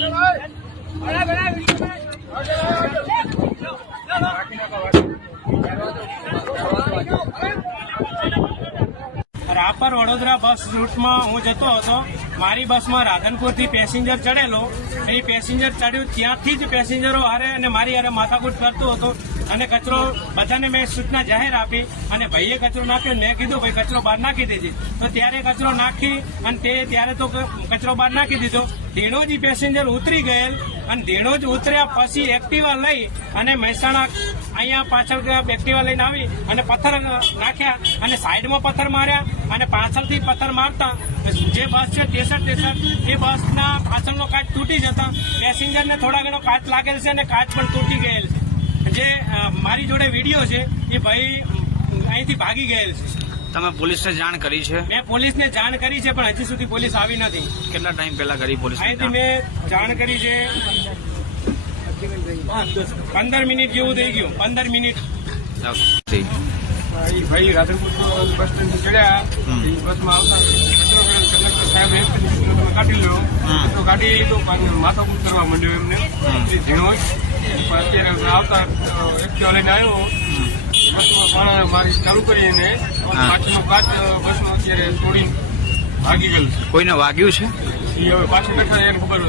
રાપર વડોદરા બસ રૂટમાં હું જતો હતો. મારી બસમાં રાધનપુરથી પેસેન્જર ચડેલો. એ પેસેન્જર ચડ્યું ત્યાંથી જ પેસેન્જરો હારે અને મારી હારે માથાકૂટ કરતો હતો અને કચરો બધાને મેં સૂચના જાહેર આપી અને ભાઈએ કચરો નાખ્યો. મેં કીધું ભાઈ કચરો બહાર નાખી દેજે, તો ત્યારે કચરો નાખી અને ત્યારે તો કચરો બહાર નાખી દીધો. ધીણોજી પેસેન્જર ઉતરી ગયેલ અને ધીણોજ ઉતર્યા પછી એક્ટિવા લઈ અને મહેસાણા અહીંયા પાછળ એક્ટિવા લઈને આવી અને પથ્થર નાખ્યા અને સાઈડમાં પથ્થર માર્યા અને પાછળથી પથ્થર મારતા જે બસ છે 63 એ બસના પાછળનો કાચ તૂટી જતા પેસેન્જરને થોડા ઘણો કાચ લાગેલ છે અને કાચ પણ તૂટી ગયેલ છે. જે મારી જોડે વિડીયો છે એ ભાઈ અહીંથી ભાગી ગયેલ છે. તમે પોલીસને જાણ કરી છે? મેં પોલીસને જાણ કરી છે પણ હજી સુધી પોલીસ આવી નથી. કેટલા ટાઈમ પહેલા કરી પોલીસ? અહીંથી મેં જાણ કરી છે 15 મિનિટ જેવું થઈ ગયું. 15 મિનિટ. ભાઈ રાધનપુર બસ સ્ટેન્ડ ચડ્યા, બસમાં આવતા કંડક્ટર સાહેબ કાઢી લો તો ગાડી તો માથાકૂટ કરવા માંડ્યો એમને. ઝીણો અત્યારે આવતા એક્ટિવા લઈને આવ્યો, બસમાં પાણા મારી ચાલુ કરીને પાછળનો કાચ બસનો અત્યારે તોડીને ભાગી ગયેલું. કોઈને વાગ્યું છે? એ હવે પાછળ બેઠા એને ખબર